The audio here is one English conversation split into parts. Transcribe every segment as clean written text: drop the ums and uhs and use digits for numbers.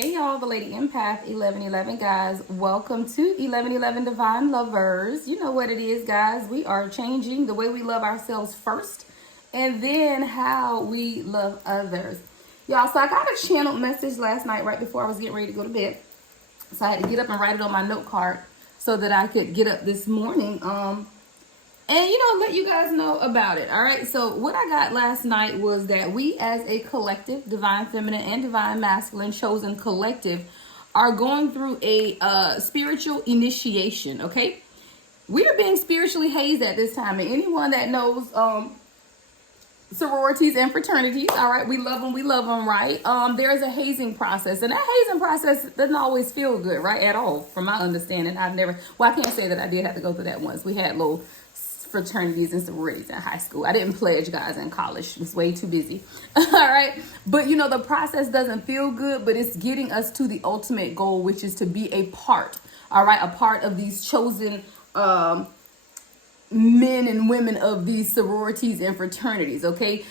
Hey y'all, the Lady Empath 1111 guys. Welcome to 1111 Divine Lovers. You know what it is, guys. We are changing the way we love ourselves first and then how we love others. Y'all, so I got a channeled message last night right before I was getting ready to go to bed. So I had to get up and write it on my note card so that I could get up this morning. And let you guys know about it. All right. So what I got last night was that we as a collective, divine feminine and divine masculine chosen collective, are going through a spiritual initiation. Okay. We are being spiritually hazed at this time. And anyone that knows sororities and fraternities, all right, we love them, right? There's a hazing process, and that hazing process doesn't always feel good, right, at all, from my understanding. I can't say that I did have to go through that once. We had little fraternities and sororities in high school. I didn't pledge, guys, in college. I was way too busy. All right. But the process doesn't feel good, but it's getting us to the ultimate goal, which is to be a part, all right, a part of these chosen men and women of these sororities and fraternities. Okay.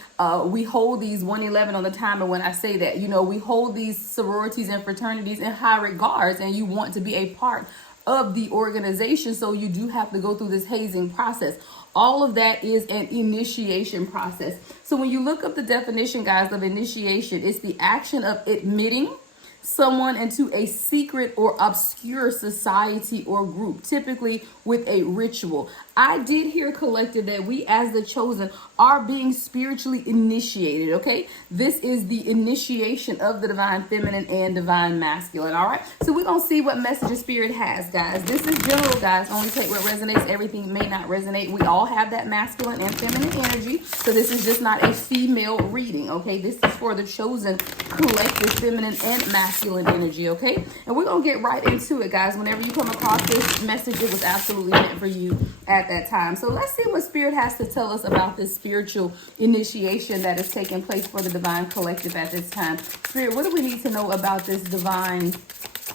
We hold these 111 on the timer when I say that. We hold these sororities and fraternities in high regards, and you want to be a part of the organization, so you do have to go through this hazing process. All of that is an initiation process. So when you look up the definition, guys, of initiation, it's the action of admitting someone into a secret or obscure society or group, typically with a ritual. I did hear, collective, that we as the chosen are being spiritually initiated, okay? This is the initiation of the divine feminine and divine masculine, all right? So we're going to see what message of spirit has, guys. This is general, guys. Only take what resonates. Everything may not resonate. We all have that masculine and feminine energy, so this is just not a female reading, okay? This is for the chosen collective feminine and masculine energy, okay? And we're going to get right into it, guys. Whenever you come across this message, it was absolutely meant for you at that time. So let's see what spirit has to tell us about this spiritual initiation that is taking place for the divine collective at this time. Spirit, what do we need to know about this divine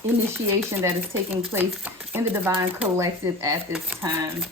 initiation that is taking place in the divine collective at this time?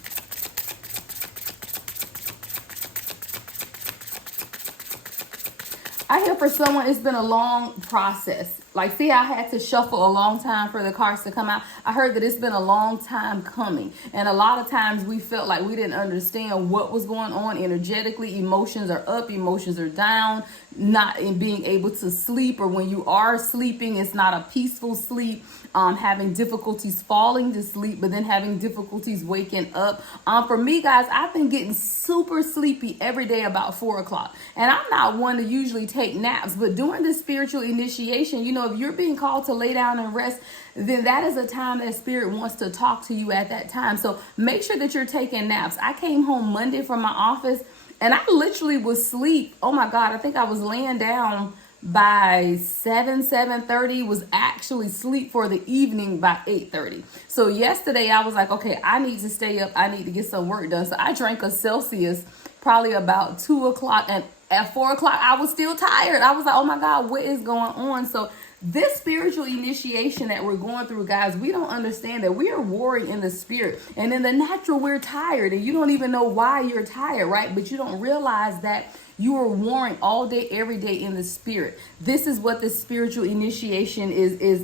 I hear for someone it's been a long process. Like, see, I had to shuffle a long time for the cards to come out. I heard that it's been a long time coming. And a lot of times we felt like we didn't understand what was going on energetically. Emotions are up, emotions are down, not in being able to sleep, or when you are sleeping, it's not a peaceful sleep. Having difficulties falling to sleep, but then having difficulties waking up. For me, guys, I've been getting super sleepy every day about 4 o'clock. And I'm not one to usually take naps, but during this spiritual initiation, if you're being called to lay down and rest, then that is a time that spirit wants to talk to you at that time. So make sure that you're taking naps. I came home Monday from my office and I literally was asleep. Oh my God, I think I was laying down by 7:30, was actually asleep for the evening by 8:30. So yesterday I was like, okay, I need to stay up. I need to get some work done. So I drank a Celsius probably about 2 o'clock, and at 4 o'clock I was still tired. I was like, oh my God, what is going on? So this spiritual initiation that we're going through, guys, we don't understand that we are warring in the spirit, and in the natural we're tired, and you don't even know why you're tired, right? But you don't realize that you are warring all day, every day in the spirit. This is what this spiritual initiation is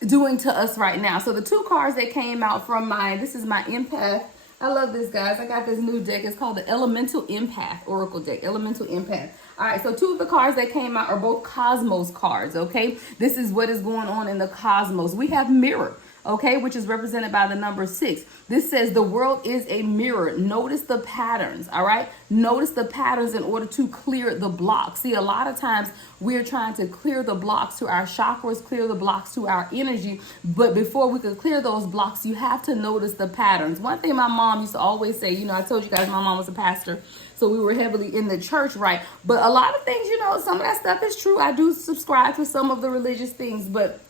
doing to us right now. So the two cards that came out from this is my empath. I love this, guys. I got this new deck. It's called the Elemental Empath Oracle deck. Elemental Empath. All right, so two of the cards that came out are both Cosmos cards, okay? This is what is going on in the cosmos. We have Mirror, okay, which is represented by the number 6. This says the world is a mirror. Notice the patterns, all right? Notice the patterns in order to clear the blocks. See, a lot of times we're trying to clear the blocks to our chakras, clear the blocks to our energy. But before we could clear those blocks, you have to notice the patterns. One thing my mom used to always say, I told you guys my mom was a pastor, so we were heavily in the church, right? But a lot of things, some of that stuff is true. I do subscribe to some of the religious things, but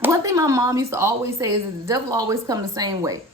one thing my mom used to always say is that the devil always comes the same way.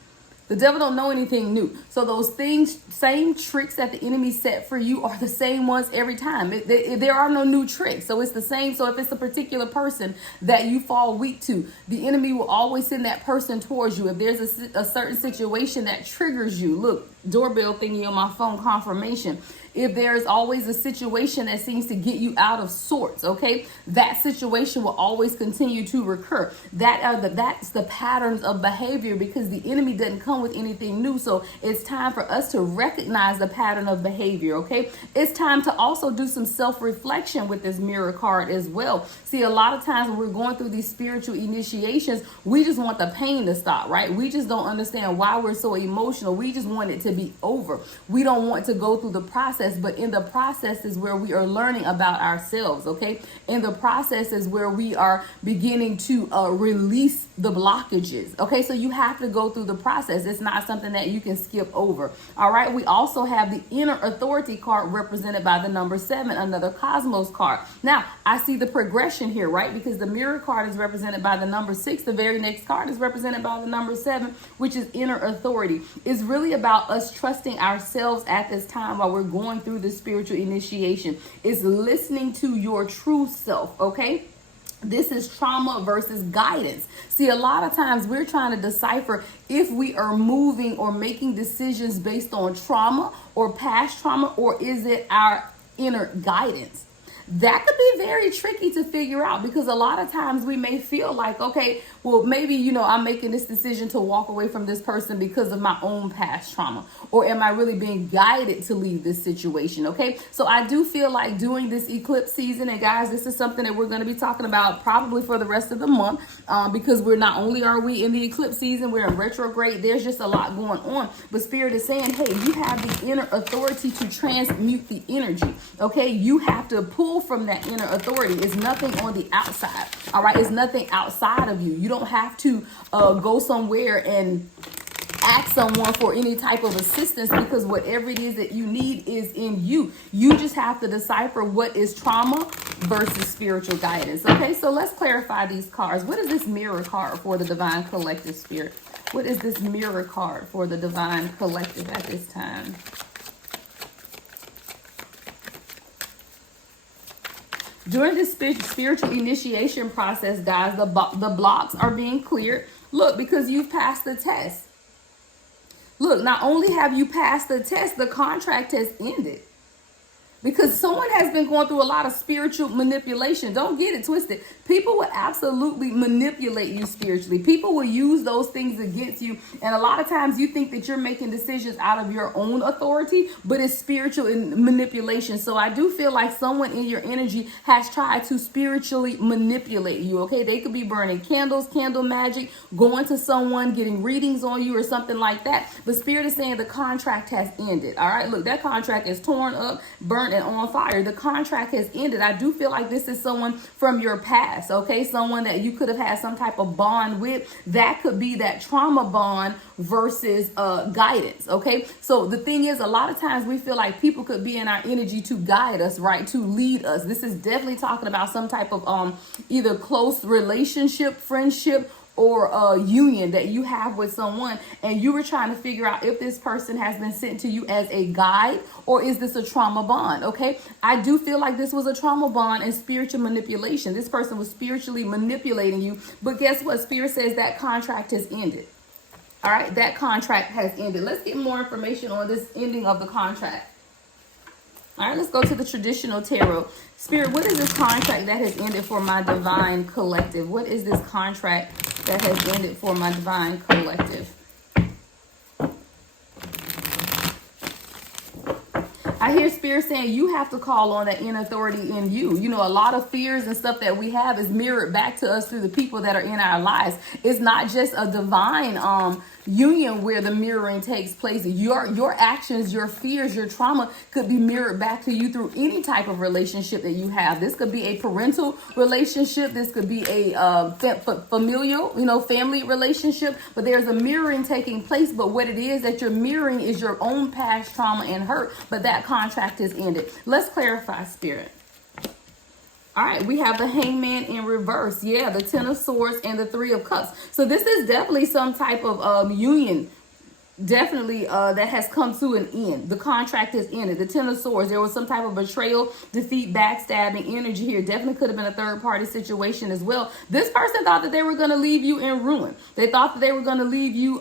The devil don't know anything new. So those things, same tricks that the enemy set for you are the same ones every time. There are no new tricks. So it's the same. So if it's a particular person that you fall weak to, the enemy will always send that person towards you. If there's a certain situation that triggers you, look, doorbell thingy on my phone, confirmation. If there's always a situation that seems to get you out of sorts, okay, that situation will always continue to recur. That's the patterns of behavior, because the enemy doesn't come with anything new. So it's time for us to recognize the pattern of behavior, okay? It's time to also do some self-reflection with this mirror card as well. See, a lot of times when we're going through these spiritual initiations, we just want the pain to stop, right? We just don't understand why we're so emotional. We just want it to be over. We don't want to go through the process, but in the process is where we are learning about ourselves, okay? In the process is where we are beginning to release the blockages, okay? So you have to go through the process. It's not something that you can skip over, all right? We also have the inner authority card represented by the number 7, another cosmos card. Now, I see the progression here, right? Because the mirror card is represented by the number 6. The very next card is represented by the number 7, which is inner authority. It's really about us trusting ourselves at this time while we're going through this spiritual initiation. It's listening to your true self, okay? This is trauma versus guidance. See, a lot of times we're trying to decipher if we are moving or making decisions based on trauma or past trauma, or is it our inner guidance? That could be very tricky to figure out, because a lot of times we may feel like, okay, well, maybe, I'm making this decision to walk away from this person because of my own past trauma, or am I really being guided to leave this situation? Okay, so I do feel like during this eclipse season, and guys, this is something that we're going to be talking about probably for the rest of the month, because we're not only are we in the eclipse season, we're in retrograde. There's just a lot going on, but Spirit is saying, hey, you have the inner authority to transmute the energy. Okay, you have to pull from that inner authority. It's nothing on the outside. All right, it's nothing outside of you. You don't have to go somewhere and ask someone for any type of assistance, because whatever it is that you need is in you. You just have to decipher what is trauma versus spiritual guidance. Okay, so let's clarify these cards. What is this mirror card for the divine collective, Spirit? What is this mirror card for the divine collective at this time? During this spiritual initiation process, guys, the blocks are being cleared. Look, because you've passed the test. Look, not only have you passed the test, the contract has ended. Because someone has been going through a lot of spiritual manipulation. Don't get it twisted. People will absolutely manipulate you spiritually. People will use those things against you. And a lot of times you think that you're making decisions out of your own authority, but it's spiritual manipulation. So I do feel like someone in your energy has tried to spiritually manipulate you, okay? They could be burning candles, candle magic, going to someone, getting readings on you or something like that. But Spirit is saying the contract has ended, all right? Look, that contract is torn up, burnt, and on fire. The contract has ended. I do feel like this is someone from your past, okay? Someone that you could have had some type of bond with. That could be that trauma bond versus guidance, okay? So the thing is, a lot of times we feel like people could be in our energy to guide us, right? To lead us. This is definitely talking about some type of either close relationship, friendship, or a union that you have with someone, and you were trying to figure out if this person has been sent to you as a guide, or is this a trauma bond, okay? I do feel like this was a trauma bond and spiritual manipulation. This person was spiritually manipulating you, but guess what? Spirit says that contract has ended. All right, that contract has ended. Let's get more information on this ending of the contract. All right, let's go to the traditional tarot. Spirit, what is this contract that has ended for my divine collective? What is this contract that has ended for my divine collective? I hear Spirit saying you have to call on that inner authority in you. You know, a lot of fears and stuff that we have is mirrored back to us through the people that are in our lives. It's not just a divine union where the mirroring takes place. Your actions, your fears, your trauma could be mirrored back to you through any type of relationship that you have. This could be a parental relationship. This could be a familial, family relationship. But there's a mirroring taking place. But what it is that you're mirroring is your own past trauma and hurt. But that contract is ended. Let's clarify, Spirit. All right, we have the Hangman in reverse. Yeah, the Ten of Swords and the Three of Cups. So this is definitely some type of union definitely that has come to an end. The contract is ended. The Ten of Swords, there was some type of betrayal, defeat, backstabbing energy here. Definitely could have been a third party situation as well. This person thought that they were going to leave you in ruin. They thought that they were going to leave you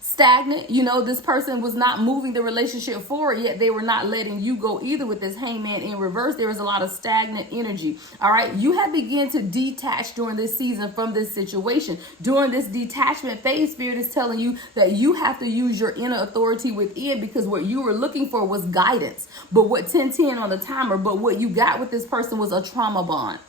stagnant. You know, this person was not moving the relationship forward, yet they were not letting you go either. With this Hangman in reverse, there was a lot of stagnant energy. All right, you have begun to detach during this season from this situation. During this detachment phase, Spirit is telling you that you have to use your inner authority within, because what you were looking for was guidance. But what 1010 on the timer, but what you got with this person was a trauma bond.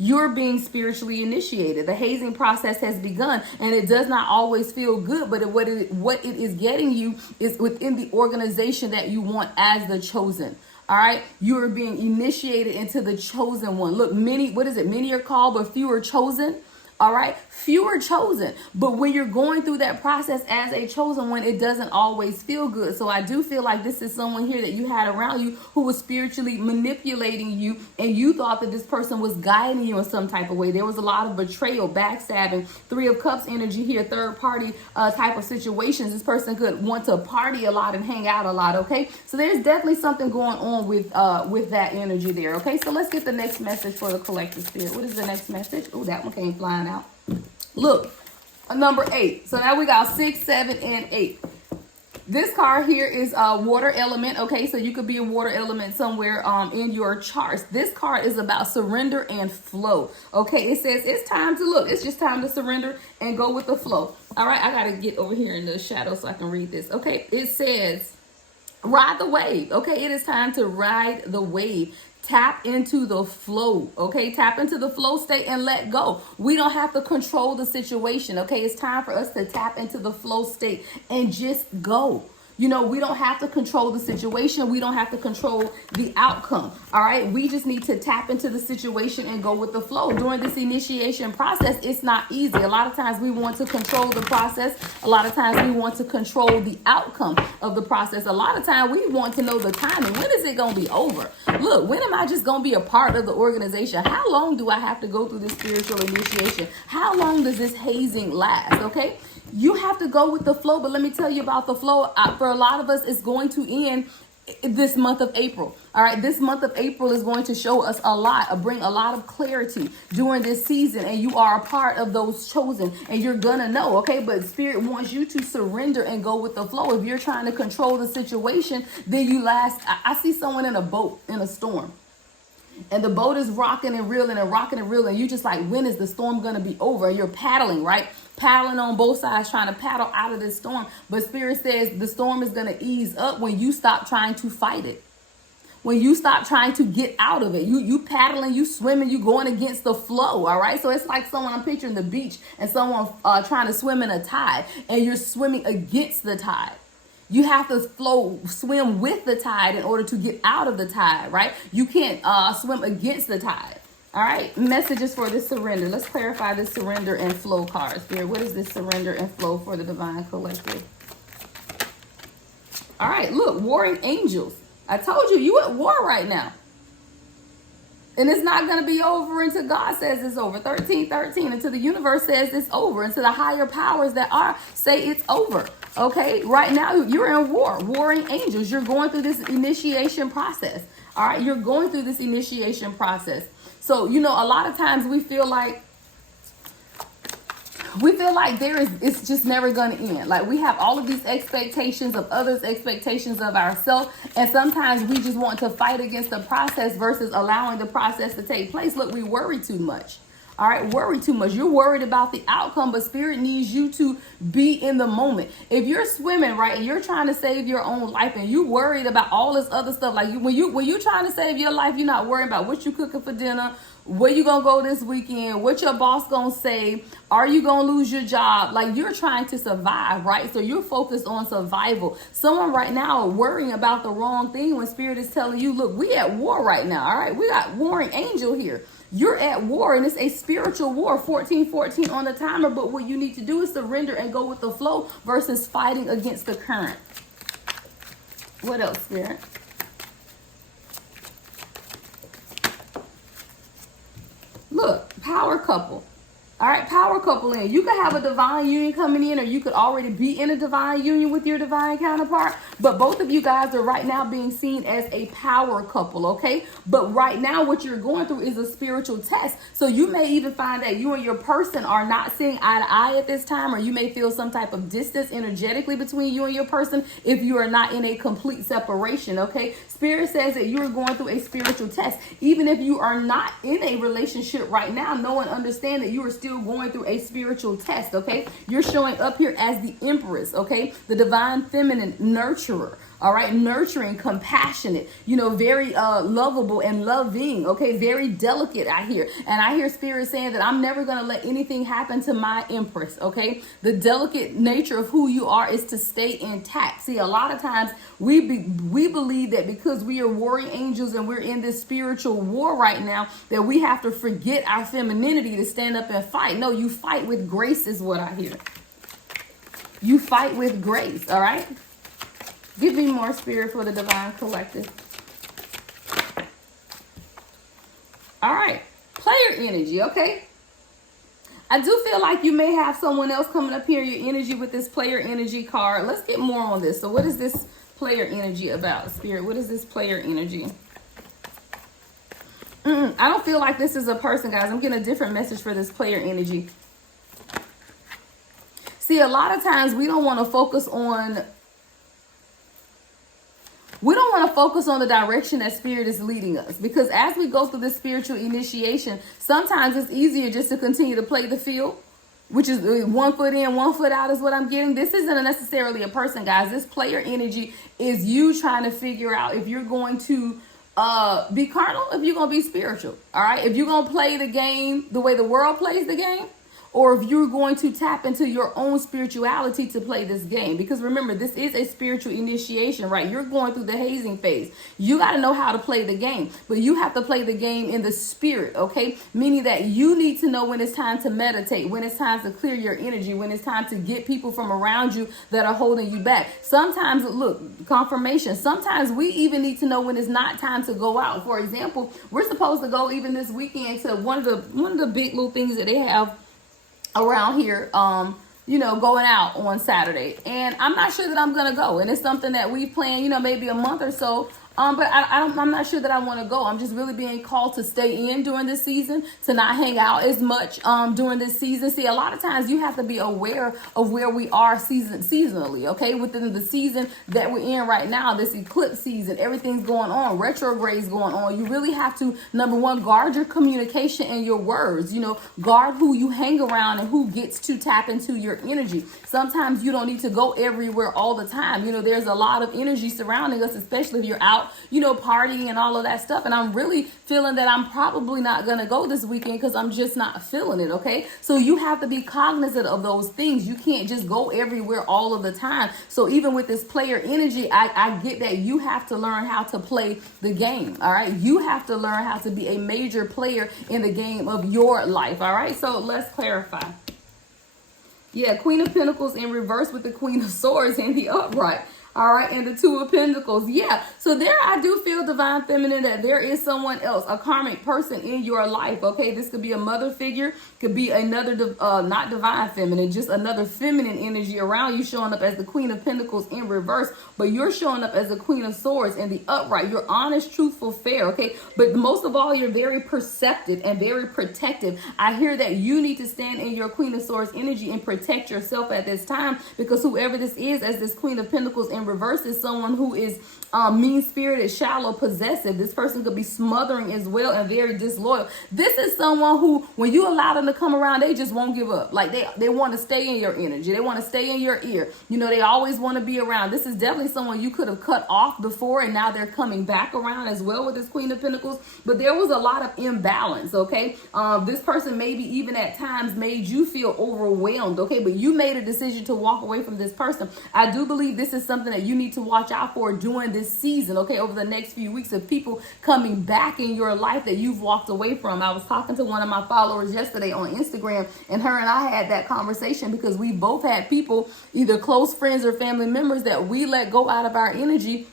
You're being spiritually initiated. The hazing process has begun, and it does not always feel good, but what it is getting you is within the organization that you want as the chosen. All right, you are being initiated into the chosen one. Look, many are called, but few are chosen. All right, few are chosen. But when you're going through that process as a chosen one, it doesn't always feel good. So I do feel like this is someone here that you had around you who was spiritually manipulating you, and you thought that this person was guiding you in some type of way. There was a lot of betrayal, backstabbing, Three of Cups energy here, third party type of situations. This person could want to party a lot and hang out a lot. Okay, so there's definitely something going on with that energy there. Okay, so let's get the next message for the collective spirit. What is the next message? Oh, that one came flying out. Look, number 8. So now we got 6, 7, and 8. This card here is a water element. Okay, so you could be a water element somewhere in your charts. This card is about surrender and flow. Okay, it says it's time to look. It's just time to surrender and go with the flow. All right, I gotta get over here in the shadow so I can read this. Okay, it says ride the wave. Okay, it is time to ride the wave. Tap into the flow. Okay, tap into the flow state and let go. We don't have to control the situation. Okay, it's time for us to tap into the flow state and just go. You know, we don't have to control the situation. We don't have to control the outcome. All right. We just need to tap into the situation and go with the flow. During this initiation process, it's not easy. A lot of times we want to control the process. A lot of times we want to control the outcome of the process. A lot of times we want to know the timing. When is it going to be over? Look, when am I just going to be a part of the organization? How long do I have to go through this spiritual initiation? How long does this hazing last? Okay. You have to go with the flow, but let me tell you about the flow. For a lot of us, it's going to end this month of April. All right, this month of April is going to show us a lot, bring a lot of clarity during this season, and you are a part of those chosen, and you're gonna know, okay? But Spirit wants you to surrender and go with the flow. If you're trying to control the situation, then you last. I see someone in a boat in a storm. And the boat is rocking and reeling and rocking and reeling. You just like, when is the storm going to be over? And you're paddling, right? Paddling on both sides, trying to paddle out of this storm. But Spirit says the storm is going to ease up when you stop trying to fight it. When you stop trying to get out of it. You paddling, you swimming, you going against the flow, all right? So it's like someone, I'm picturing the beach and someone trying to swim in a tide. And you're swimming against the tide. You have to swim with the tide in order to get out of the tide, right? You can't swim against the tide. All right, messages for this surrender. Let's clarify this surrender and flow card. Spirit, what is this surrender and flow for the divine collective? All right, look, warring angels. I told you at war right now. And it's not going to be over until God says it's over. 13:13, until the universe says it's over. Until the higher powers that are say it's over. Okay, right now you're in war. Warring angels. You're going through this initiation process. All right, you're going through this initiation process. So, you know, a lot of times we feel like it's just never going to end. Like we have all of these expectations of others, expectations of ourselves. And sometimes we just want to fight against the process versus allowing the process to take place. Look, we worry too much. All right, worry too much. You're worried about the outcome, but Spirit needs you to be in the moment. If you're swimming, right, and you're trying to save your own life and you worried about all this other stuff, like when you're trying to save your life, you're not worried about what you cooking for dinner, where you gonna go this weekend, what your boss gonna say, are you gonna lose your job? Like you're trying to survive, right? So you're focused on survival. Someone right now worrying about the wrong thing when Spirit is telling you, look, we at war right now, all right? We got warring angel here. You're at war, and it's a spiritual war. 14:14 on the timer, but what you need to do is surrender and go with the flow versus fighting against the current. What else, Spirit? Look, power couple. All right, power couple in. You could have a divine union coming in, or you could already be in a divine union with your divine counterpart. But both of you guys are right now being seen as a power couple, okay? But right now, what you're going through is a spiritual test. So you may even find that you and your person are not seeing eye to eye at this time, or you may feel some type of distance energetically between you and your person if you are not in a complete separation, okay? Spirit says that you are going through a spiritual test. Even if you are not in a relationship right now, know and understand that you are still going through a spiritual test, okay? You're showing up here as the Empress, okay? The divine feminine nurturer. All right, nurturing, compassionate, very lovable and loving, okay, very delicate, I hear. And I hear Spirit saying that I'm never going to let anything happen to my Empress, okay? The delicate nature of who you are is to stay intact. See, a lot of times we believe that because we are warring angels and we're in this spiritual war right now, that we have to forget our femininity to stand up and fight. No, you fight with grace is what I hear. You fight with grace, all right? Give me more, Spirit, for the divine collective. All right. Player energy, okay? I do feel like you may have someone else coming up here, your energy with this player energy card. Let's get more on this. So what is this player energy about, Spirit? What is this player energy? I don't feel like this is a person, guys. I'm getting a different message for this player energy. See, a lot of times we don't want to focus on the direction that Spirit is leading us, because as we go through this spiritual initiation, sometimes it's easier just to continue to play the field, which is 1 foot in, 1 foot out is what I'm getting. This isn't necessarily a person, guys. This player energy is you trying to figure out if you're going to be carnal, if you're going to be spiritual. All right. If you're going to play the game the way the world plays the game, or if you're going to tap into your own spirituality to play this game. Because remember, this is a spiritual initiation, right? You're going through the hazing phase. You got to know how to play the game, but you have to play the game in the spirit, okay? Meaning that you need to know when it's time to meditate, when it's time to clear your energy, when it's time to get people from around you that are holding you back. Sometimes, look, confirmation. Sometimes we even need to know when it's not time to go out. For example, we're supposed to go even this weekend to one of the big little things that they have around here, going out on Saturday, and I'm not sure that I'm gonna go, and it's something that we've planned, maybe a month or so. But I'm not sure that I want to go. I'm just really being called to stay in during this season, to not hang out as much during this season. See, a lot of times you have to be aware of where we are seasonally, okay? Within the season that we're in right now, this eclipse season, everything's going on, retrogrades going on. You really have to, number one, guard your communication and your words, guard who you hang around and who gets to tap into your energy. Sometimes you don't need to go everywhere all the time. There's a lot of energy surrounding us, especially if you're out, partying and all of that stuff. And I'm really feeling that I'm probably not going to go this weekend because I'm just not feeling it. Okay. So you have to be cognizant of those things. You can't just go everywhere all of the time. So even with this player energy, I get that you have to learn how to play the game. All right. You have to learn how to be a major player in the game of your life. All right. So let's clarify. Yeah. Queen of Pentacles in reverse with the Queen of Swords in the upright. All right, and the Two of Pentacles. Yeah, so there I do feel, divine feminine, that there is someone else, a karmic person in your life, okay? This could be a mother figure, could be another, not divine feminine, just another feminine energy around you, showing up as the Queen of Pentacles in reverse, but you're showing up as the Queen of Swords in the upright. You're honest, truthful, fair, okay? But most of all, you're very perceptive and very protective. I hear that you need to stand in your Queen of Swords energy and protect yourself at this time, because whoever this is, as this Queen of Pentacles in reverse, is someone who is mean-spirited, shallow, possessive. This person could be smothering as well and very disloyal. This is someone who, when you allow them to come around, they just won't give up. Like they want to stay in your energy. They want to stay in your ear. They always want to be around. This is definitely someone you could have cut off before, and now they're coming back around as well with this Queen of Pentacles. But there was a lot of imbalance, okay? This person maybe even at times made you feel overwhelmed, okay? But you made a decision to walk away from this person. I do believe this is something that you need to watch out for during this season, okay, over the next few weeks, of people coming back in your life that you've walked away from. I was talking to one of my followers yesterday on Instagram, and her and I had that conversation because we both had people, either close friends or family members, that we let go out of our energy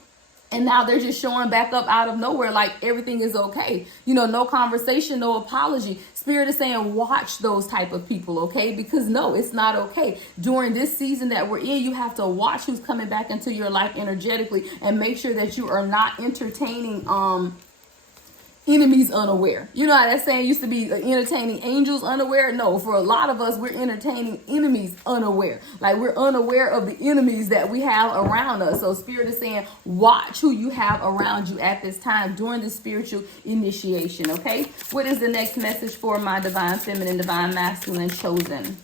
And now they're just showing back up out of nowhere like everything is okay. No conversation, no apology. Spirit is saying watch those type of people, okay? Because no, it's not okay. During this season that we're in, you have to watch who's coming back into your life energetically and make sure that you are not entertaining enemies unaware. You know how that saying used to be, entertaining angels unaware? No, for a lot of us, we're entertaining enemies unaware. Like, we're unaware of the enemies that we have around us. So Spirit is saying, watch who you have around you at this time during the spiritual initiation, okay? What is the next message for my divine feminine, divine masculine chosen?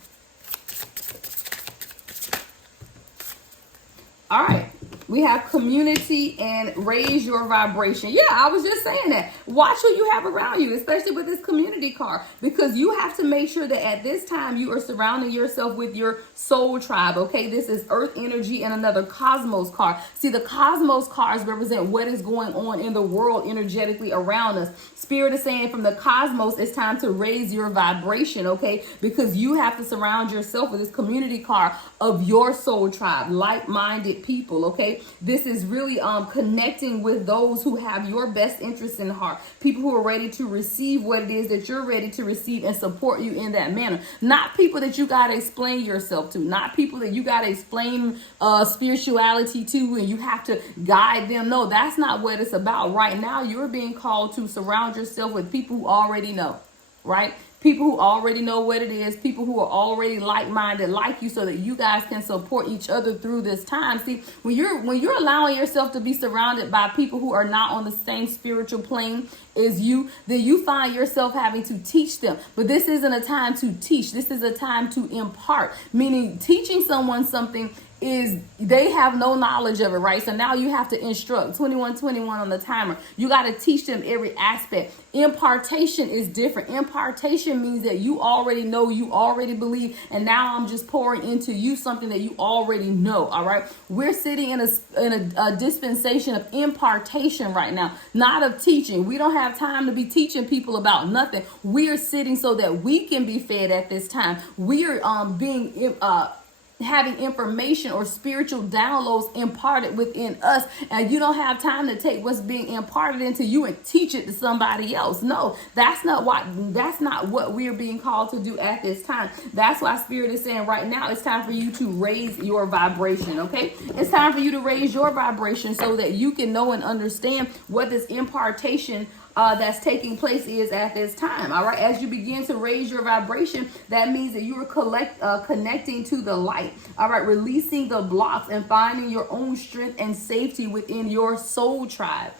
All right. We have community and raise your vibration. Yeah, I was just saying that. Watch who you have around you, especially with this community card, because you have to make sure that at this time you are surrounding yourself with your soul tribe, okay? This is earth energy and another cosmos card. See, the cosmos cards represent what is going on in the world energetically around us. Spirit is saying from the cosmos, it's time to raise your vibration, okay? Because you have to surround yourself with this community card of your soul tribe, like-minded people, okay? This is really connecting with those who have your best interests in heart, people who are ready to receive what it is that you're ready to receive and support you in that manner. Not people that you got to explain yourself to, not people that you got to explain spirituality to and you have to guide them. No, that's not what it's about. Right now, you're being called to surround yourself with people who already know, right? People who already know what it is, people who are already like-minded like you, so that you guys can support each other through this time. See, when you're allowing yourself to be surrounded by people who are not on the same spiritual plane as you, then you find yourself having to teach them. But this isn't a time to teach. This is a time to impart, meaning teaching someone something is they have no knowledge of it, right? So now you have to instruct. 2121 on the timer. You got to teach them every aspect. Impartation is different. Impartation means that you already know, you already believe, and now I'm just pouring into you something that you already know. All right, we're sitting in a dispensation of impartation right now, not of teaching. We don't have time to be teaching people about nothing. We are sitting so that we can be fed at this time. We are having information or spiritual downloads imparted within us, and you don't have time to take what's being imparted into you and teach it to somebody else. No, that's not what we're being called to do at this time. That's why Spirit is saying right now it's time for you to raise your vibration, okay? It's time for you to raise your vibration so that you can know and understand what this impartation that's taking place is at this time. All right, as you begin to raise your vibration, that means that you are connecting to the light. All right, releasing the blocks and finding your own strength and safety within your soul tribe.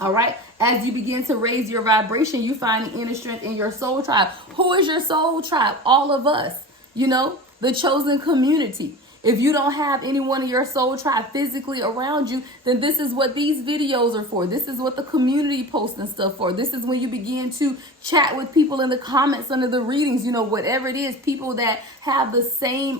All right, as you begin to raise your vibration, you find inner strength in your soul tribe. Who is your soul tribe? All of us, the chosen community. If you don't have anyone in your soul tribe physically around you, then this is what these videos are for. This is what the community posts and stuff for. This is when you begin to chat with people in the comments under the readings, whatever it is, people that have the same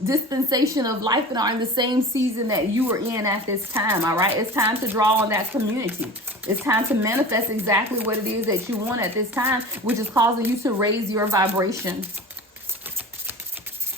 dispensation of life and are in the same season that you are in at this time. All right, it's time to draw on that community. It's time to manifest exactly what it is that you want at this time, which is causing you to raise your vibration.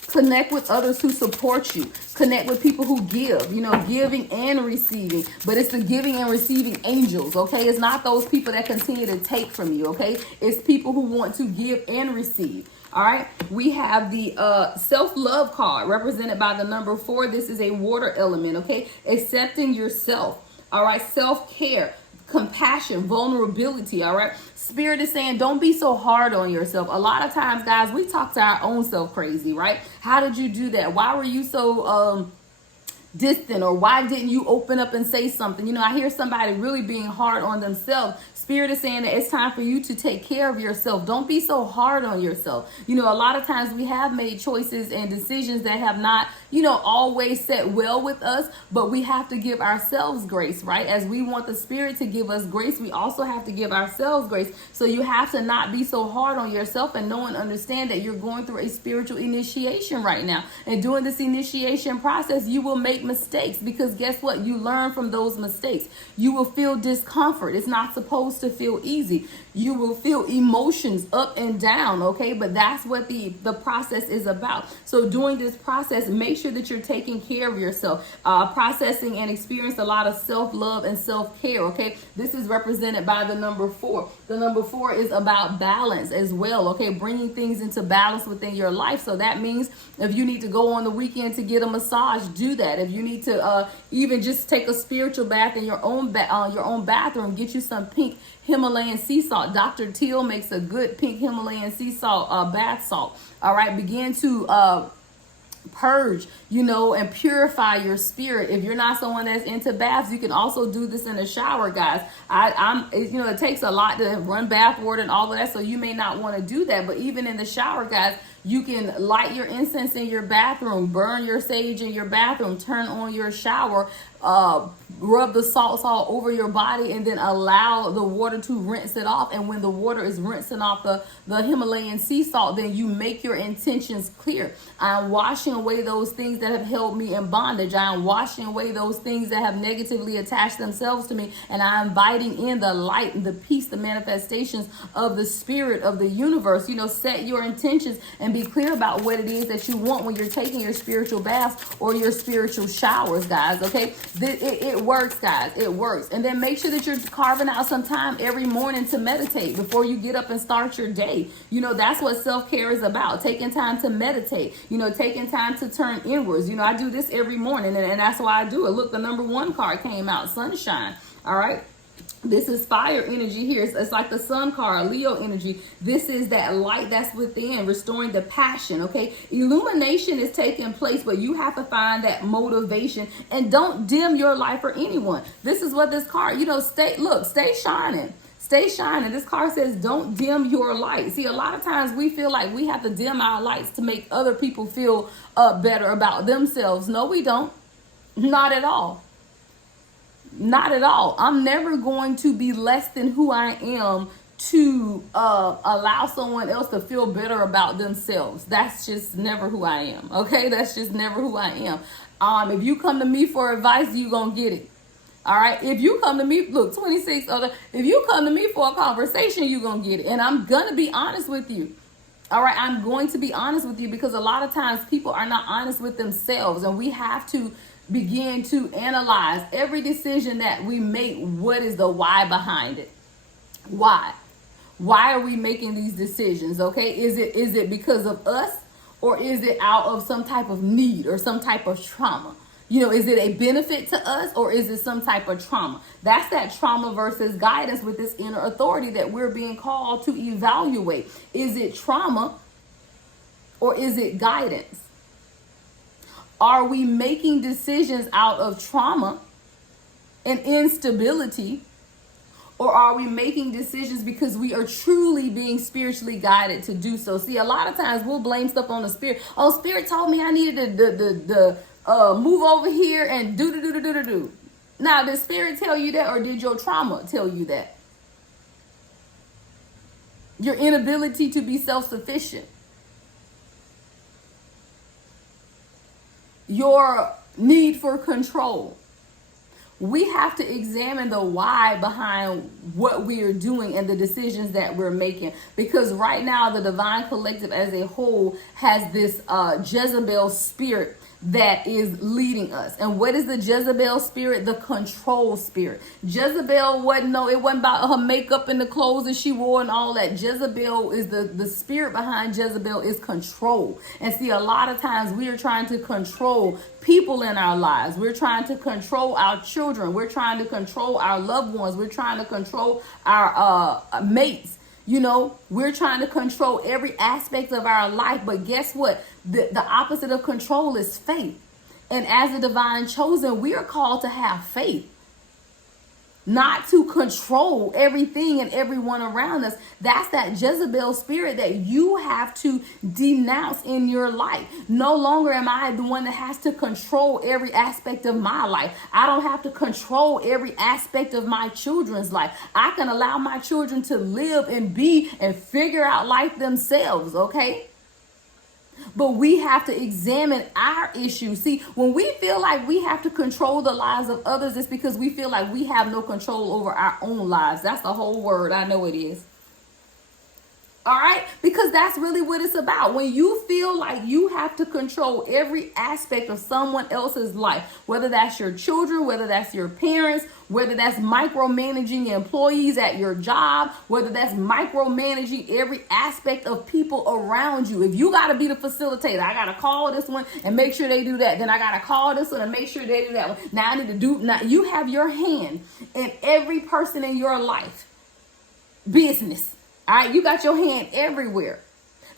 Connect with others who support you. Connect with people who give, giving and receiving. But it's the giving and receiving angels, okay? It's not those people that continue to take from you, okay? It's people who want to give and receive. All right, we have the self-love card represented by the number 4. This is a water element, okay? Accepting yourself, all right? Self-care, compassion, vulnerability, all right? Spirit is saying, don't be so hard on yourself. A lot of times, guys, we talk to our own self crazy, right? How did you do that? Why were you so distant? Or why didn't you open up and say something? I hear somebody really being hard on themselves. Spirit is saying that it's time for you to take care of yourself. Don't be so hard on yourself. A lot of times we have made choices and decisions that have not, always set well with us, but we have to give ourselves grace, right? As we want the Spirit to give us grace, we also have to give ourselves grace. So you have to not be so hard on yourself and know and understand that you're going through a spiritual initiation right now. And during this initiation process, you will make mistakes, because guess what? You learn from those mistakes. You will feel discomfort. It's not supposed supposed to feel easy. You will feel emotions up and down, okay? But that's what the process is about. So during this process, make sure that you're taking care of yourself, processing and experience a lot of self-love and self-care, okay? This is represented by the number 4. The number 4 is about balance as well, okay? Bringing things into balance within your life. So that means if you need to go on the weekend to get a massage, do that. If you need to even just take a spiritual bath in your own bathroom, get you some pink Himalayan sea salt. Dr. Teal makes a good pink Himalayan sea salt bath salt. All right, begin to purge, and purify your spirit. If you're not someone that's into baths, you can also do this in the shower, guys. It takes a lot to run bath water and all of that, so you may not want to do that. But even in the shower, guys, you can light your incense in your bathroom, burn your sage in your bathroom, turn on your shower, rub the salt over your body, and then allow the water to rinse it off. And when the water is rinsing off the Himalayan sea salt, then you make your intentions clear. I'm washing away those things that have held me in bondage. I'm washing away those things that have negatively attached themselves to me, and I'm inviting in the light, the peace, the manifestations of the spirit of the universe. Set your intentions and be clear about what it is that you want when you're taking your spiritual baths or your spiritual showers, guys, okay? It works, guys. It works. And then make sure that you're carving out some time every morning to meditate before you get up and start your day. That's what self-care is about. Taking time to meditate, taking time to turn inwards. I do this every morning, and that's why I do it. Look, the number 1 card came out, sunshine. All right. This is fire energy here. It's like the sun card, Leo energy. This is that light that's within, restoring the passion, okay? Illumination is taking place, but you have to find that motivation, and don't dim your light for anyone. This is what this card, stay shining. Stay shining. This card says, don't dim your light. See, a lot of times we feel like we have to dim our lights to make other people feel better about themselves. No, we don't. Not at all. Not at all. I'm never going to be less than who I am to allow someone else to feel better about themselves. That's just never who I am. Okay, that's just never who I am. If you come to me for advice, you gonna get it. All right. If you come to me, look, 26 other. If you come to me for a conversation, you gonna get it, and I'm gonna be honest with you. All right, I'm going to be honest with you, because a lot of times people are not honest with themselves, and we have to begin to analyze every decision that we make. What is the why behind it? Why are we making these decisions? Okay, is it because of us, or is it out of some type of need or some type of trauma? Is it a benefit to us, or is it some type of trauma? That's that trauma versus guidance with this inner authority that we're being called to evaluate. Is it trauma, or is it guidance? Are we making decisions out of trauma and instability, or are we making decisions because we are truly being spiritually guided to do so? See, a lot of times we'll blame stuff on the spirit. Oh, spirit told me I needed to move over here and do. Now, did spirit tell you that, or did your trauma tell you that? Your inability to be self-sufficient. Your need for control. We have to examine the why behind what we are doing and the decisions that we're making. Because right now, the Divine Collective as a whole has this Jezebel spirit that is leading us. And what is the Jezebel spirit? The control spirit. Jezebel it wasn't about her makeup and the clothes that she wore and all that. Jezebel is the spirit behind Jezebel is control. And see, a lot of times we are trying to control people in our lives. We're trying to control our children. We're trying to control our loved ones. We're trying to control our mates. We're trying to control every aspect of our life. But guess what? The opposite of control is faith. And as a divine chosen, we are called to have faith. Not to control everything and everyone around us. That's that Jezebel spirit that you have to denounce in your life. No longer am I the one that has to control every aspect of my life. I don't have to control every aspect of my children's life. I can allow my children to live and be and figure out life themselves, okay? But we have to examine our issues. See, when we feel like we have to control the lives of others, it's because we feel like we have no control over our own lives. That's the whole word. I know it is. All right? Because that's really what it's about. When you feel like you have to control every aspect of someone else's life, whether that's your children, whether that's your parents, whether that's micromanaging employees at your job, whether that's micromanaging every aspect of people around you. If you got to be the facilitator, I got to call this one and make sure they do that. Then I got to call this one and make sure they do that one. Now I need to do, now you have your hand in every person in your life. Business. All right, you got your hand everywhere.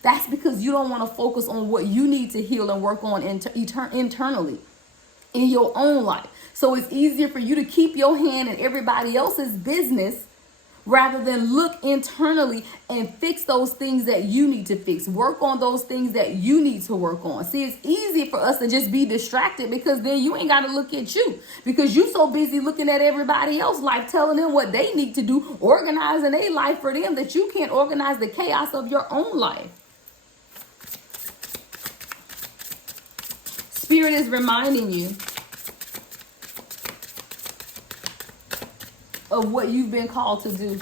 That's because you don't want to focus on what you need to heal and work on internally in your own life. So it's easier for you to keep your hand in everybody else's business rather than look internally and fix those things that you need to fix. Work on those things that you need to work on. See, it's easy for us to just be distracted because then you ain't got to look at you because you so busy looking at everybody else's life, telling them what they need to do, organizing their life for them that you can't organize the chaos of your own life. Spirit is reminding you of what you've been called to do.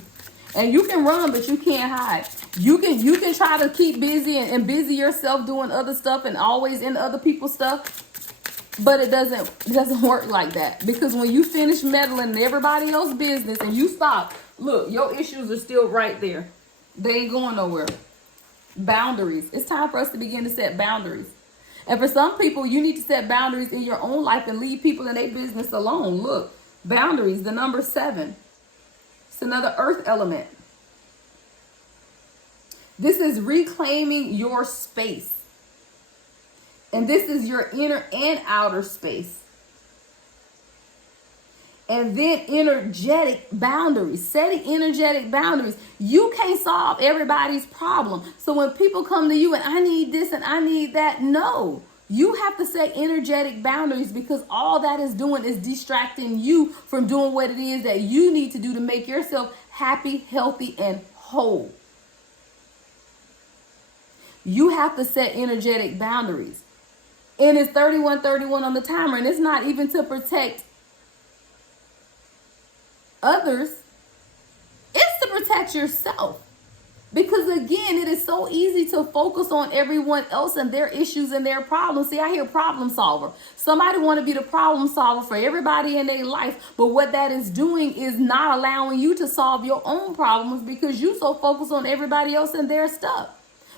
And you can run, but you can't hide. You can try to keep busy and busy yourself doing other stuff and always in other people's stuff. But it doesn't work like that. Because when you finish meddling in everybody else's business and you stop, look, your issues are still right there. They ain't going nowhere. Boundaries. It's time for us to begin to set boundaries. And for some people, you need to set boundaries in your own life and leave people in their business alone. Look. Boundaries, the number 7. It's another earth element. This is reclaiming your space. And this is your inner and outer space. And then energetic boundaries, setting energetic boundaries. You can't solve everybody's problem. So when people come to you and I need this and I need that, no. You have to set energetic boundaries because all that is doing is distracting you from doing what it is that you need to do to make yourself happy, healthy, and whole. You have to set energetic boundaries. And it's 31:31 on the timer, and it's not even to protect others. It's to protect yourself. Because again, it is so easy to focus on everyone else and their issues and their problems. See, I hear problem solver. Somebody want to be the problem solver for everybody in their life. But what that is doing is not allowing you to solve your own problems because you so focused on everybody else and their stuff.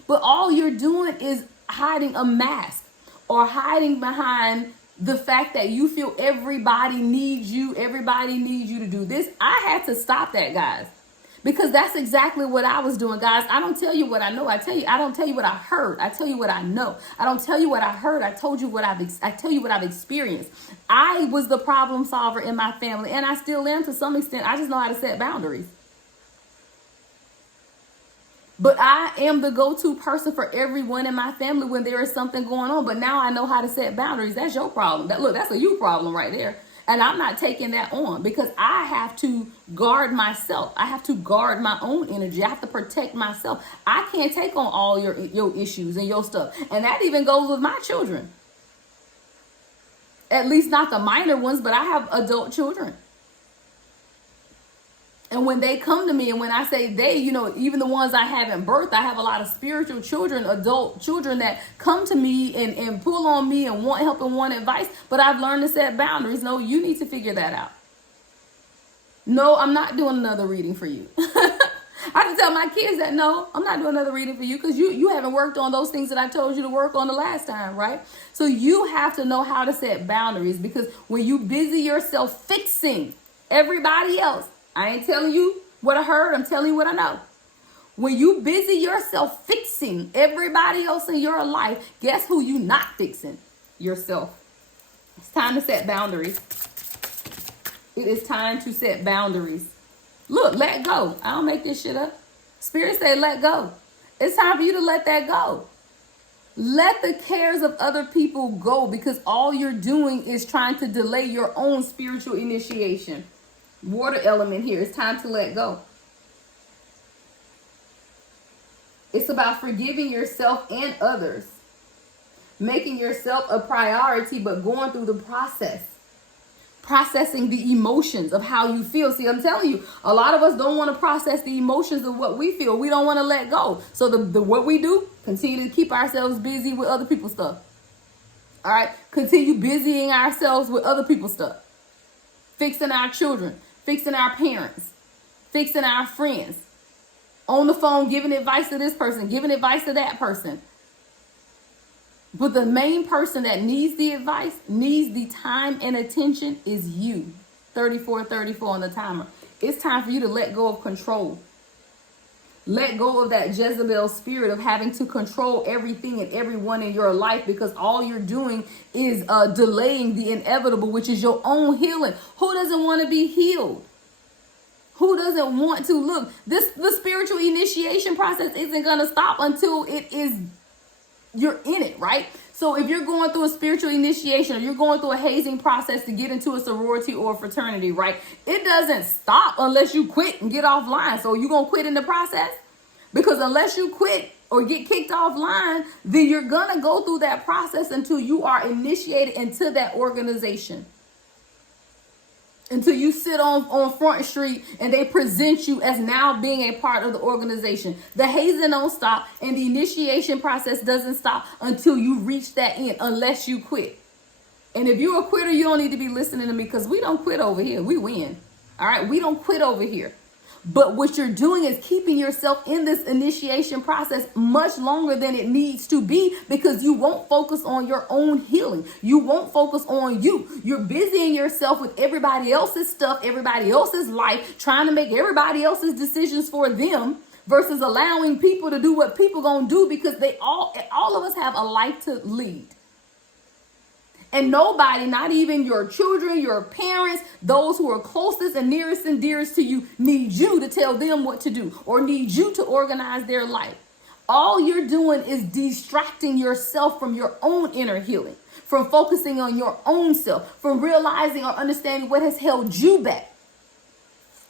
But all you're doing is hiding a mask or hiding behind the fact that you feel everybody needs you. Everybody needs you to do this. I had to stop that, guys. Because that's exactly what I was doing, guys. I don't tell you what I know. I don't tell you what I heard. I tell you what I know. I don't tell you what I heard. I tell you what I've experienced. I was the problem solver in my family, and I still am to some extent. I just know how to set boundaries. But I am the go-to person for everyone in my family when there is something going on. But now I know how to set boundaries. That's your problem. That's a you problem right there. And I'm not taking that on because I have to guard myself. I have to guard my own energy. I have to protect myself. I can't take on all your issues and your stuff. And that even goes with my children. At least not the minor ones, but I have adult children. And when they come to me, and when I say they, even the ones I haven't birthed, I have a lot of spiritual children, adult children that come to me and pull on me and want help and want advice. But I've learned to set boundaries. No, you need to figure that out. No, I'm not doing another reading for you. I have to tell my kids that, no, I'm not doing another reading for you because you haven't worked on those things that I told you to work on the last time, right? So you have to know how to set boundaries because when you busy yourself fixing everybody else, I ain't telling you what I heard. I'm telling you what I know. When you busy yourself fixing everybody else in your life, guess who you not fixing? Yourself. It's time to set boundaries. It is time to set boundaries. Look, let go. I don't make this shit up. Spirit say let go. It's time for you to let that go. Let the cares of other people go because all you're doing is trying to delay your own spiritual initiation. Water element here. It's time to let go. It's about forgiving yourself and others. making yourself a priority, but going through the process. Processing the emotions of how you feel. See, I'm telling you, a lot of us don't want to process the emotions of what we feel. We don't want to let go. So the what we do, continue to keep ourselves busy with other people's stuff. All right? Continue busying ourselves with other people's stuff. Fixing our children, fixing our parents, fixing our friends. On the phone, giving advice to this person, giving advice to that person. But the main person that needs the advice, needs the time and attention is you. 34 on the timer. It's time for you to let go of control. Let go of that Jezebel spirit of having to control everything and everyone in your life, because all you're doing is delaying the inevitable, which is your own healing. Who doesn't want to be healed? Who doesn't want to? Look, the spiritual initiation process isn't going to stop until you're in it, right? So if you're going through a spiritual initiation, or you're going through a hazing process to get into a sorority or a fraternity, right? It doesn't stop unless you quit and get offline. So you're going to quit in the process? Because unless you quit or get kicked offline, then you're going to go through that process until you are initiated into that organization. Until you sit on Front Street and they present you as now being a part of the organization. The hazing don't stop, and the initiation process doesn't stop until you reach that end, unless you quit. And if you're a quitter, you don't need to be listening to me, because we don't quit over here. We win. All right? We don't quit over here. But what you're doing is keeping yourself in this initiation process much longer than it needs to be, because you won't focus on your own healing. You won't focus on you. You're busying yourself with everybody else's stuff, everybody else's life, trying to make everybody else's decisions for them, versus allowing people to do what people gonna do, because all of us have a life to lead. And nobody, not even your children, your parents, those who are closest and nearest and dearest to you, need you to tell them what to do or need you to organize their life. All you're doing is distracting yourself from your own inner healing, from focusing on your own self, from realizing or understanding what has held you back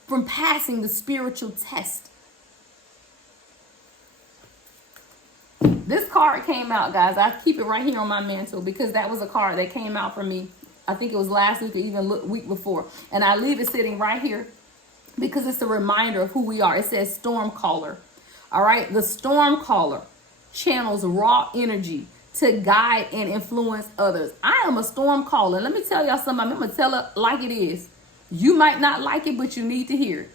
from passing the spiritual test. This card came out, guys. I keep it right here on my mantle, because that was a card that came out for me. I think it was last week or even week before. And I leave it sitting right here because it's a reminder of who we are. It says Storm Caller. All right. The Storm Caller channels raw energy to guide and influence others. I am a storm caller. Let me tell y'all something. I'm going to tell it like it is. You might not like it, but you need to hear it.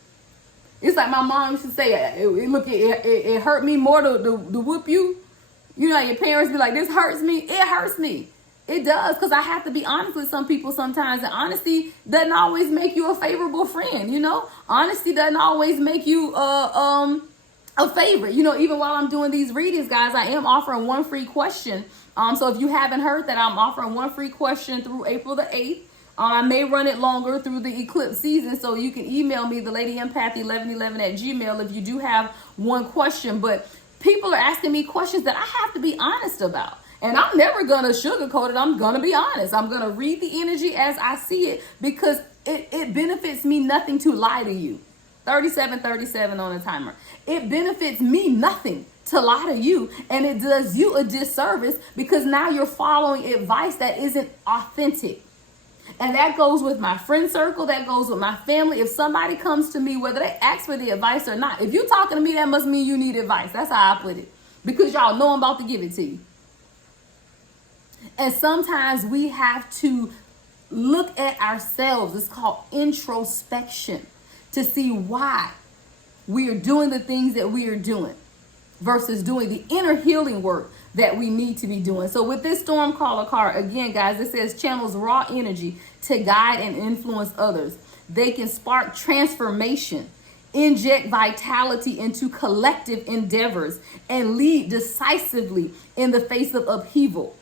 It's like my mom used to say, it hurt me more to whoop you. You know, your parents be like, this hurts me. It hurts me. It does, because I have to be honest with some people sometimes. And honesty doesn't always make you a favorable friend, you know. Honesty doesn't always make you a favorite. You know, even while I'm doing these readings, guys, I am offering one free question. So if you haven't heard that, I'm offering one free question through April the 8th. I may run it longer through the eclipse season, so you can email me, thelady1111@gmail, if you do have one question. But people are asking me questions that I have to be honest about. And I'm never going to sugarcoat it. I'm going to be honest. I'm going to read the energy as I see it, because it benefits me nothing to lie to you. 37 on the timer. It benefits me nothing to lie to you, and it does you a disservice, because now you're following advice that isn't authentic. And that goes with my friend circle. That goes with my family. If somebody comes to me, whether they ask for the advice or not, if you're talking to me, that must mean you need advice. That's how I put it. Because y'all know I'm about to give it to you. And sometimes we have to look at ourselves. It's called introspection, to see why we are doing the things that we are doing versus doing the inner healing work that we need to be doing. So with this Storm Caller card, again, guys, it says channels raw energy to guide and influence others. They can spark transformation, inject vitality into collective endeavors, and lead decisively in the face of upheaval.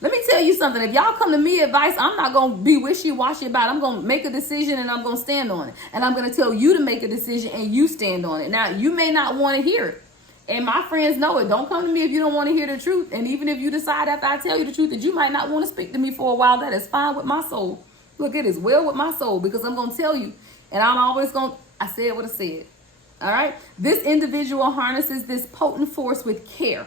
Let me tell you something. If y'all come to me advice, I'm not going to be wishy-washy about it. I'm going to make a decision and I'm going to stand on it. And I'm going to tell you to make a decision and you stand on it. Now, you may not want to hear it. And my friends know it. Don't come to me if you don't want to hear the truth. And even if you decide after I tell you the truth that you might not want to speak to me for a while, that is fine with my soul. Look, it is well with my soul, because I'm going to tell you. And I'm always going to, I said what I said. All right. This individual harnesses this potent force with care,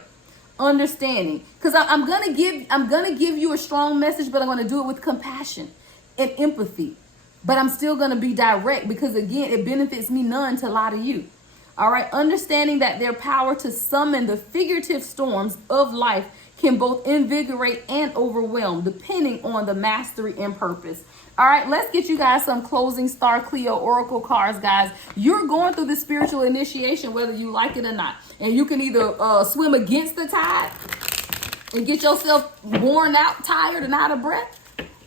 Understanding, because I'm gonna give you a strong message, but I'm gonna do it with compassion and empathy. But I'm still gonna be direct, because again, it benefits me none to lie to you. All right, understanding that their power to summon the figurative storms of life can both invigorate and overwhelm, depending on the mastery and purpose. All right, let's get you guys some closing Star Cleo Oracle cards, guys. You're going through the spiritual initiation, whether you like it or not. And you can either swim against the tide and get yourself worn out, tired, and out of breath,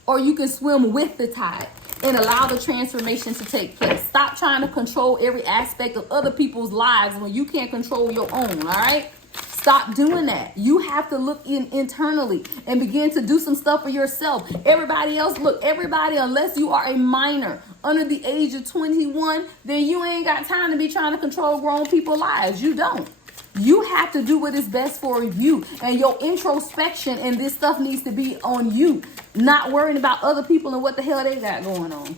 or you can swim with the tide and allow the transformation to take place. Stop trying to control every aspect of other people's lives when you can't control your own, all right? Stop doing that. You have to look internally and begin to do some stuff for yourself. Everybody else, look, everybody, unless you are a minor under the age of 21, then you ain't got time to be trying to control grown people's lives. You don't. You have to do what is best for you. And your introspection and this stuff needs to be on you, not worrying about other people and what the hell they got going on.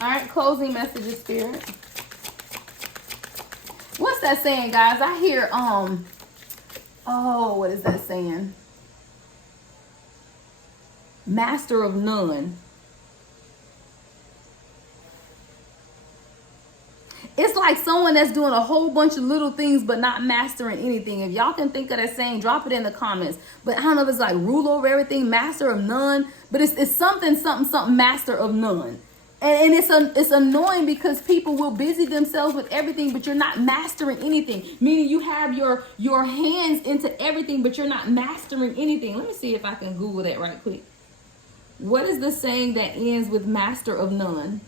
All right, closing messages, Spirit. What's that saying, guys? I hear, what is that saying? Master of none. It's like someone that's doing a whole bunch of little things but not mastering anything. If y'all can think of that saying, drop it in the comments. But I don't know if it's like rule over everything, master of none. But it's something, master of none. And it's annoying because people will busy themselves with everything, but you're not mastering anything. Meaning you have your hands into everything, but you're not mastering anything. Let me see if I can Google that right quick. What is the saying that ends with master of none?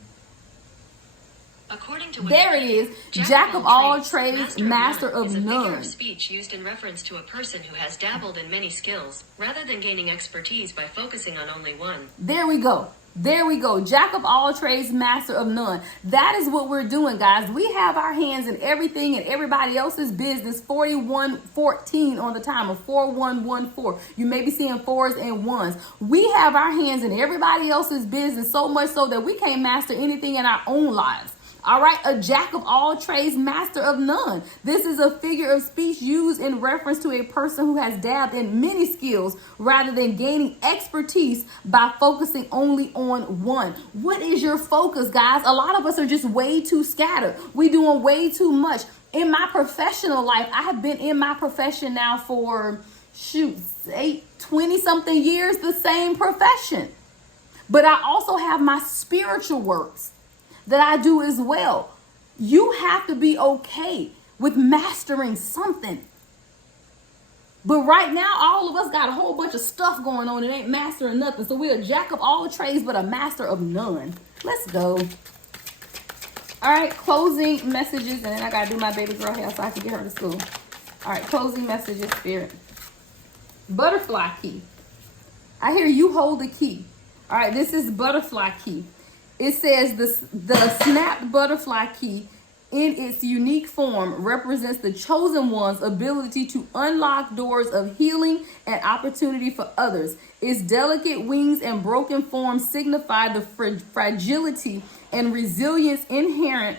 According to there it is. Jack of all trades, master of none. Is a figure of speech used in reference to a person who has dabbled in many skills, rather than gaining expertise by focusing on only one. There we go. There we go. Jack of all trades, master of none. That is what we're doing, guys. We have our hands in everything and everybody else's business. 4114 on the timer. 4114. You may be seeing fours and ones. We have our hands in everybody else's business, so much so that we can't master anything in our own lives. All right, a jack of all trades, master of none. This is a figure of speech used in reference to a person who has dabbed in many skills rather than gaining expertise by focusing only on one. What is your focus, guys? A lot of us are just way too scattered. We doing way too much. In my professional life, I have been in my profession now for, 20 something years, the same profession. But I also have my spiritual works that I do as well. You have to be okay with mastering something. But right now, all of us got a whole bunch of stuff going on and ain't mastering nothing. So we're a jack of all trades, but a master of none. Let's go. All right, closing messages. And then I got to do my baby girl hair so I can get her to school. All right, closing messages, Spirit. Butterfly key. I hear you hold the key. All right, this is butterfly key. It says the snapped butterfly key in its unique form represents the chosen one's ability to unlock doors of healing and opportunity for others. Its delicate wings and broken form signify the fragility and resilience inherent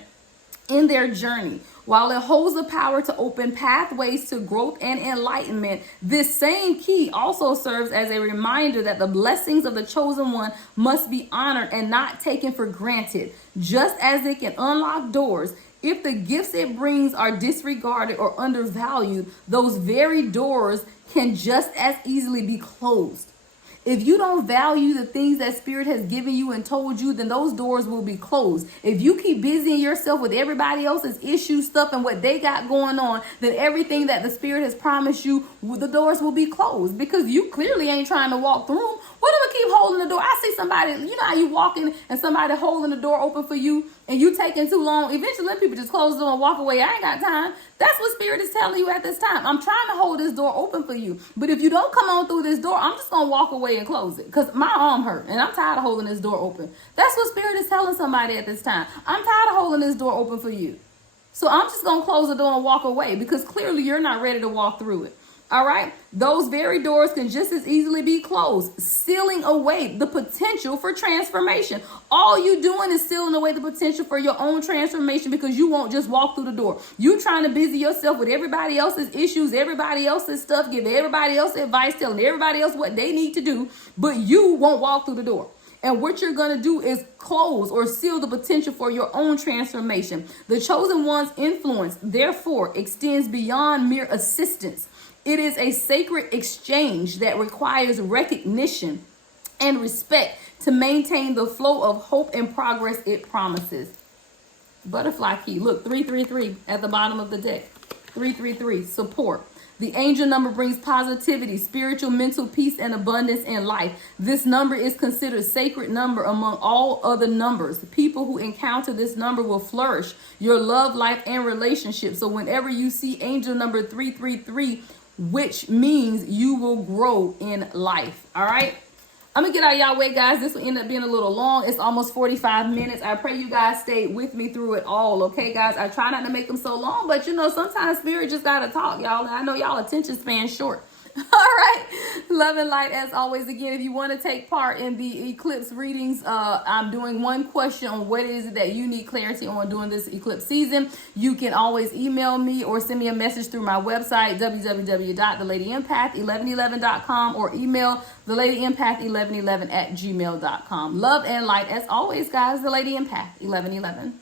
in their journey. While it holds the power to open pathways to growth and enlightenment, this same key also serves as a reminder that the blessings of the chosen one must be honored and not taken for granted. Just as it can unlock doors, if the gifts it brings are disregarded or undervalued, those very doors can just as easily be closed. If you don't value the things that Spirit has given you and told you, then those doors will be closed. If you keep busying yourself with everybody else's issue stuff and what they got going on, then everything that the Spirit has promised you, the doors will be closed because you clearly ain't trying to walk through them. What am I keep holding the door? I see somebody, you know how you walk in and somebody holding the door open for you and you taking too long. Eventually people just close the door and walk away. I ain't got time. That's what Spirit is telling you at this time. I'm trying to hold this door open for you. But if you don't come on through this door, I'm just going to walk away and close it because my arm hurt and I'm tired of holding this door open. That's what Spirit is telling somebody at this time. I'm tired of holding this door open for you. So I'm just going to close the door and walk away because clearly you're not ready to walk through it. All right. Those very doors can just as easily be closed, sealing away the potential for transformation. All you doing is sealing away the potential for your own transformation because you won't just walk through the door. You trying to busy yourself with everybody else's issues, everybody else's stuff, give everybody else advice, telling everybody else what they need to do, but you won't walk through the door. And what you're going to do is close or seal the potential for your own transformation. The chosen one's influence, therefore, extends beyond mere assistance. It is a sacred exchange that requires recognition and respect to maintain the flow of hope and progress it promises. Butterfly key. Look, 333 at the bottom of the deck. 333, support. The angel number brings positivity, spiritual, mental peace, and abundance in life. This number is considered sacred number among all other numbers. People who encounter this number will flourish your love life and relationship. So whenever you see angel number 333, which means you will grow in life. All right. I'm going to get out of y'all way, guys. This will end up being a little long. It's almost 45 minutes. I pray you guys stay with me through it all. Okay, guys? I try not to make them so long, but, sometimes spirit just got to talk, y'all. And I know y'all attention span short. All right. Love and light as always. Again, if you want to take part in the eclipse readings, I'm doing one question on what is it that you need clarity on during this eclipse season. You can always email me or send me a message through my website, www.theladyempath1111.com, or email theladyempath1111@gmail.com. Love and light as always, guys. The Lady Empath 1111.